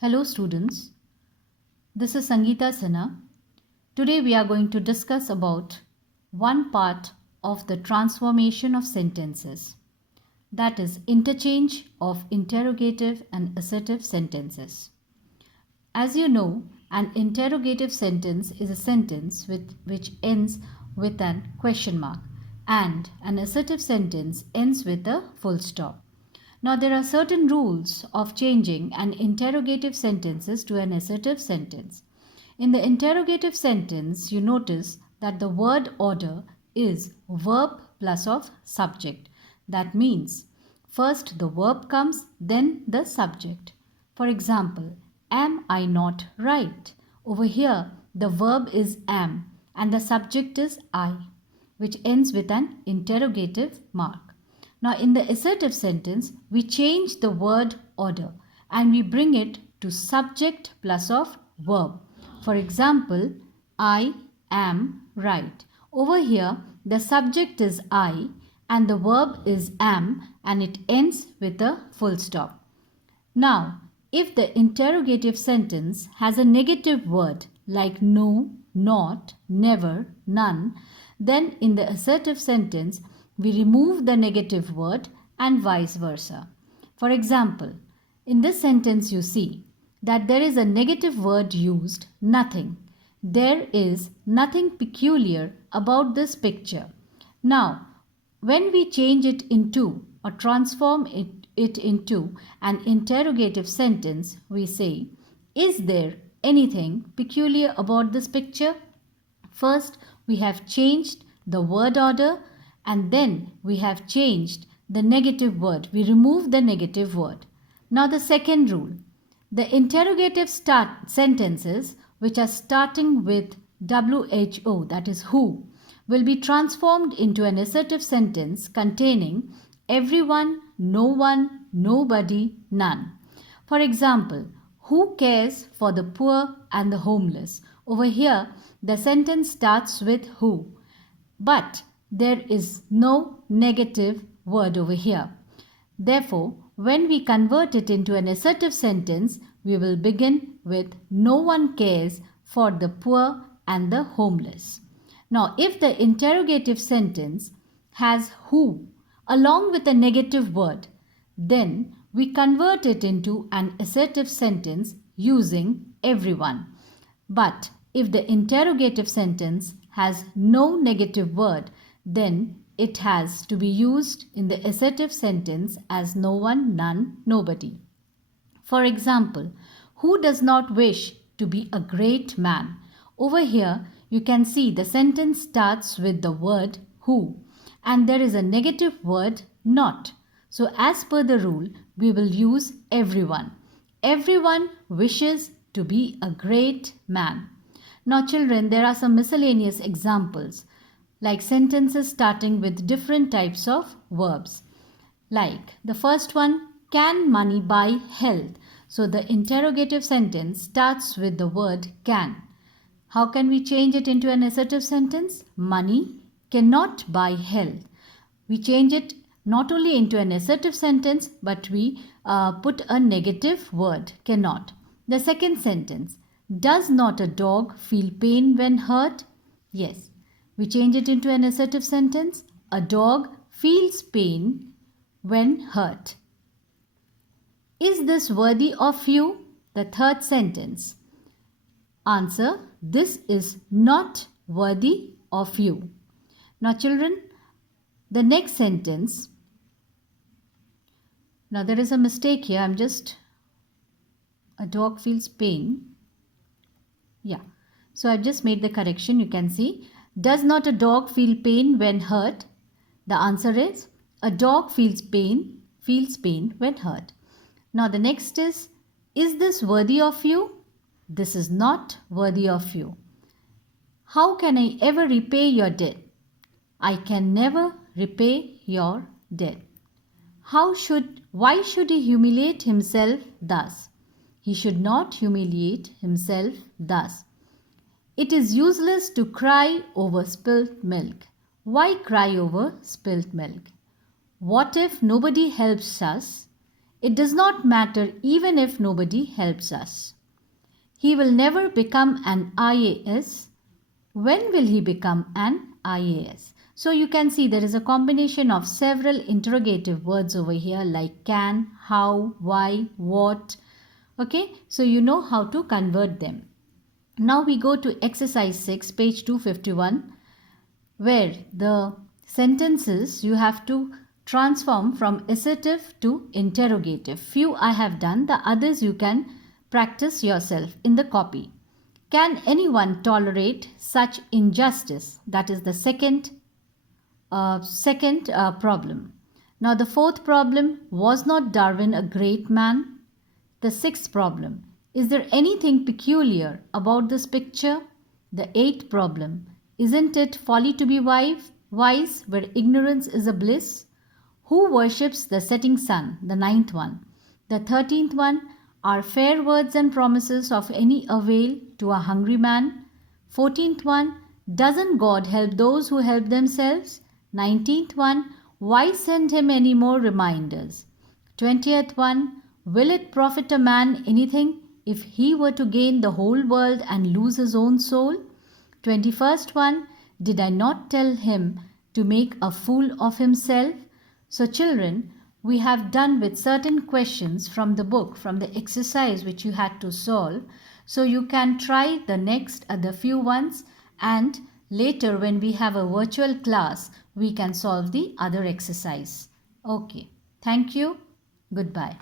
Hello students, this is Sangeeta Sinha. Today we are going to discuss about one part of the transformation of sentences, that is interchange of interrogative and assertive sentences. As you know, an interrogative sentence is a sentence which ends with an question mark, and an assertive sentence ends with a full stop. Now, there are certain rules of changing an interrogative sentences to an assertive sentence. In the interrogative sentence, you notice that the word order is verb plus of subject. That means first the verb comes, then the subject. For example, am I not right? Over here, the verb is am and the subject is I, which ends with an interrogative mark. Now, in the assertive sentence, we change the word order and we bring it to subject plus of verb. For example, I am right. Over here, the subject is I and the verb is am and it ends with a full stop. Now, if the interrogative sentence has a negative word like no, not, never, none, then in the assertive sentence, we remove the negative word and vice versa. For example, in this sentence you see that there is a negative word used, nothing. There is nothing peculiar about this picture. Now, when we change it into or transform it into an interrogative sentence, we say, is there anything peculiar about this picture? First, we have changed the word order and then we have changed the negative word. We remove the negative word. Now the second rule. The interrogative sentences which are starting with WHO, that is who, will be transformed into an assertive sentence containing everyone, no one, nobody, none. For example, who cares for the poor and the homeless? Over here, the sentence starts with who, but there is no negative word over here. Therefore, when we convert it into an assertive sentence, we will begin with no one cares for the poor and the homeless. Now, if the interrogative sentence has who along with a negative word, then we convert it into an assertive sentence using everyone. But if the interrogative sentence has no negative word, then it has to be used in the assertive sentence as no one, none, nobody. For example, who does not wish to be a great man? Over here, you can see the sentence starts with the word who and there is a negative word not. So as per the rule, we will use everyone. Everyone wishes to be a great man. Now children, there are some miscellaneous examples like sentences starting with different types of verbs. Like the first one, can money buy health? So the interrogative sentence starts with the word can. How can we change it into an assertive sentence? Money cannot buy health. We change it not only into an assertive sentence, but we put a negative word, cannot. The second sentence, does not a dog feel pain when hurt? Yes. We change it into an assertive sentence. A dog feels pain when hurt. Is this worthy of you? The third sentence. Answer, this is not worthy of you. Now children, the next sentence. Now there is a mistake here. A dog feels pain. Yeah. So I've just made the correction. You can see. Does not a dog feel pain when hurt? The answer is a dog feels pain when hurt. Now the next is this worthy of you? This is not worthy of you. How can I ever repay your debt? I can never repay your debt. Why should he humiliate himself thus? He should not humiliate himself thus. It is useless to cry over spilt milk. Why cry over spilt milk? What if nobody helps us? It does not matter even if nobody helps us. He will never become an IAS. When will he become an IAS? So you can see there is a combination of several interrogative words over here like can, how, why, what. Okay, so you know how to convert them. Now we go to exercise 6, page 251, where the sentences you have to transform from assertive to interrogative. Few I have done, the others you can practice yourself in the copy. Can anyone tolerate such injustice? That is the second problem. Now the fourth problem, was not Darwin a great man? The sixth problem, is there anything peculiar about this picture? The eighth problem, isn't it folly to be wise where ignorance is a bliss? Who worships the setting sun? The ninth one. The 13th one, are fair words and promises of any avail to a hungry man? 14th one, doesn't God help those who help themselves? 19th one, why send him any more reminders? 20th one, will it profit a man anything if he were to gain the whole world and lose his own soul? 21st one, did I not tell him to make a fool of himself? So children, we have done with certain questions from the book, from the exercise which you had to solve. So you can try the few ones, and later when we have a virtual class, we can solve the other exercise. Okay, thank you. Goodbye.